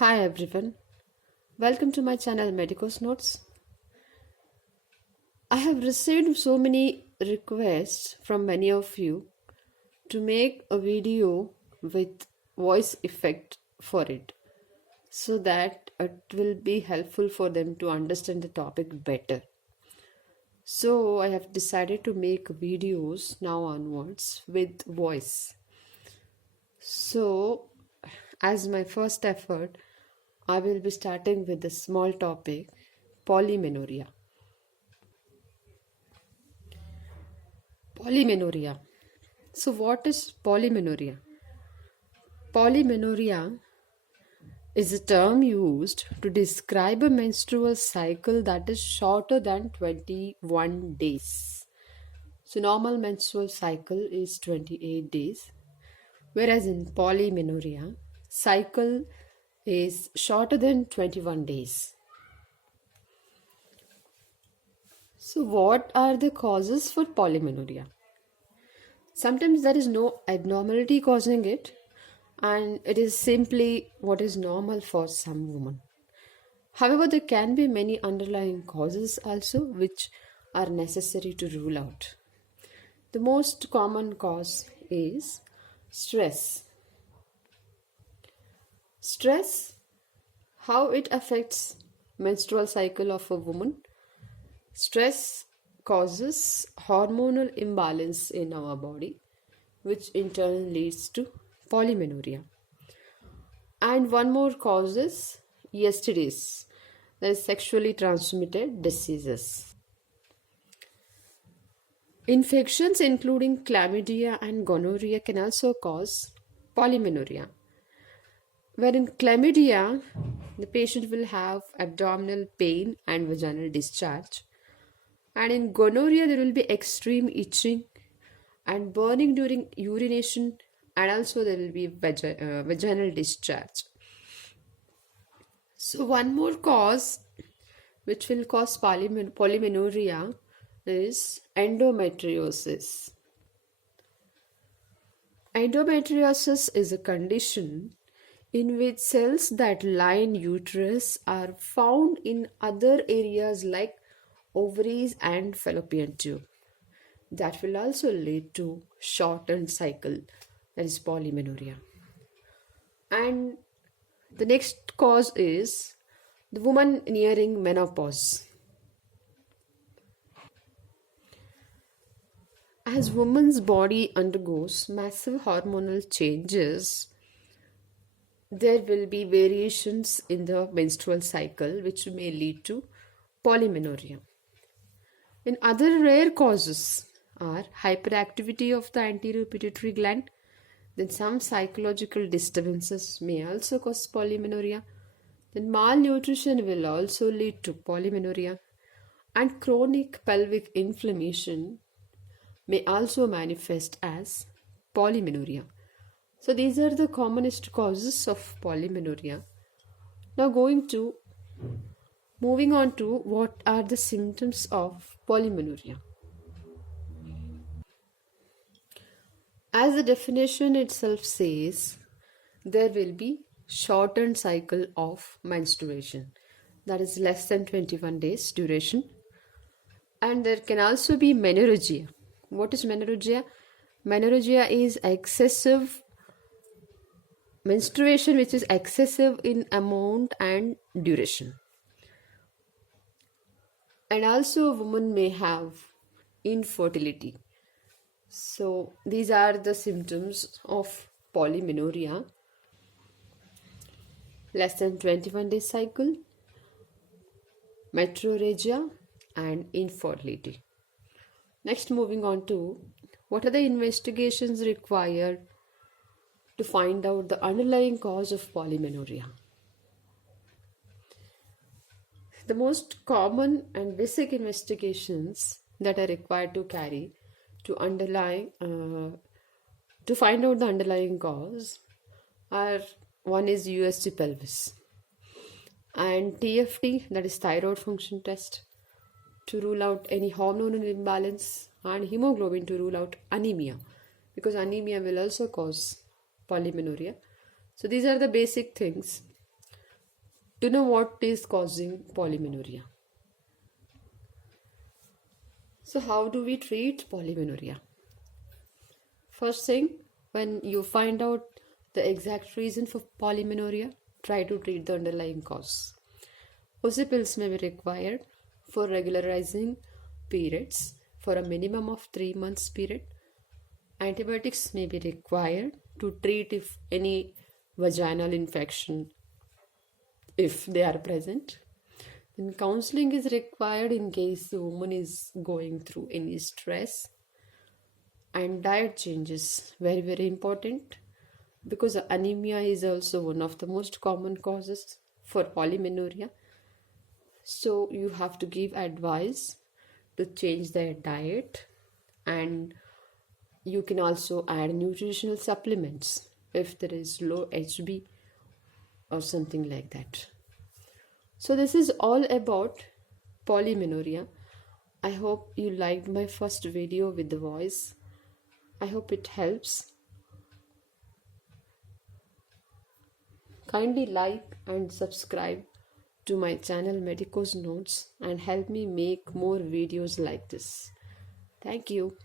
Hi everyone, welcome to my channel Medicos Notes. I have received so many requests from many of you to make a video with voice effect for it so that it will be helpful for them to understand the topic better. So I have decided to make videos now onwards with voice. So as my first effort, I will be starting with the small topic polymenorrhea. Polymenorrhea. So, what is polymenorrhea? Polymenorrhea is a term used to describe a menstrual cycle that is shorter than 21 days. So, normal menstrual cycle is 28 days, whereas in polymenorrhea, cycle is shorter than 21 days. So, what are the causes for polymenorrhea? Sometimes there is no abnormality causing it, and it is simply what is normal for some women. However, there can be many underlying causes also which are necessary to rule out. The most common cause is stress. Stress, how it affects menstrual cycle of a woman. Stress causes hormonal imbalance in our body, which in turn leads to polymenorrhea. And one more cause is STDs, that is sexually transmitted diseases. Infections including chlamydia and gonorrhea can also cause polymenorrhea. Where in chlamydia, the patient will have abdominal pain and vaginal discharge. And in gonorrhea, there will be extreme itching and burning during urination, and also there will be vaginal discharge. So, one more cause which will cause polymenorrhea is endometriosis. Endometriosis is a condition in which cells that line uterus are found in other areas like ovaries and fallopian tube. That will also lead to shortened cycle, that is polymenorrhea. And the next cause is the woman nearing menopause. As woman's body undergoes massive hormonal changes, there will be variations in the menstrual cycle which may lead to polymenorrhea. In other rare causes are hyperactivity of the anterior pituitary gland, then some psychological disturbances may also cause polymenorrhea, then malnutrition will also lead to polymenorrhea, and chronic pelvic inflammation may also manifest as polymenorrhea. So these are the commonest causes of polymenorrhea. Now moving on to what are the symptoms of polymenorrhea. As the definition itself says, there will be shortened cycle of menstruation, that is less than 21 days duration, and there can also be menorrhagia. What is menorrhagia? Menorrhagia is excessive menstruation which is excessive in amount and duration. And also a woman may have infertility. So these are the symptoms of polymenorrhea: less than 21 day cycle, metrorrhagia, and infertility. Next, moving on to what are the investigations required to find out the underlying cause of polymenorrhea. The most common and basic investigations that are required to carry to find out the underlying cause are: one is USG pelvis and TFT, that is thyroid function test, to rule out any hormonal imbalance, and hemoglobin to rule out anemia, because anemia will also cause polymenorrhea. So these are the basic things. to know what is causing polymenorrhea. So, how do we treat polymenorrhea? First thing, when you find out the exact reason for polymenorrhea, try to treat the underlying cause. OC pills may be required for regularizing periods for a minimum of 3 months period. Antibiotics may be required to treat if any vaginal infection if they are present. Then counseling is required in case the woman is going through any stress. And diet changes, very important, because anemia is also one of the most common causes for polymenorrhea. So you have to give advice to change their diet, and you can also add nutritional supplements if there is low HB or something like that. So this is all about polymenorrhea. I hope you liked my first video with the voice. I hope it helps. Kindly like and subscribe to my channel Medico's Notes and help me make more videos like this. Thank you.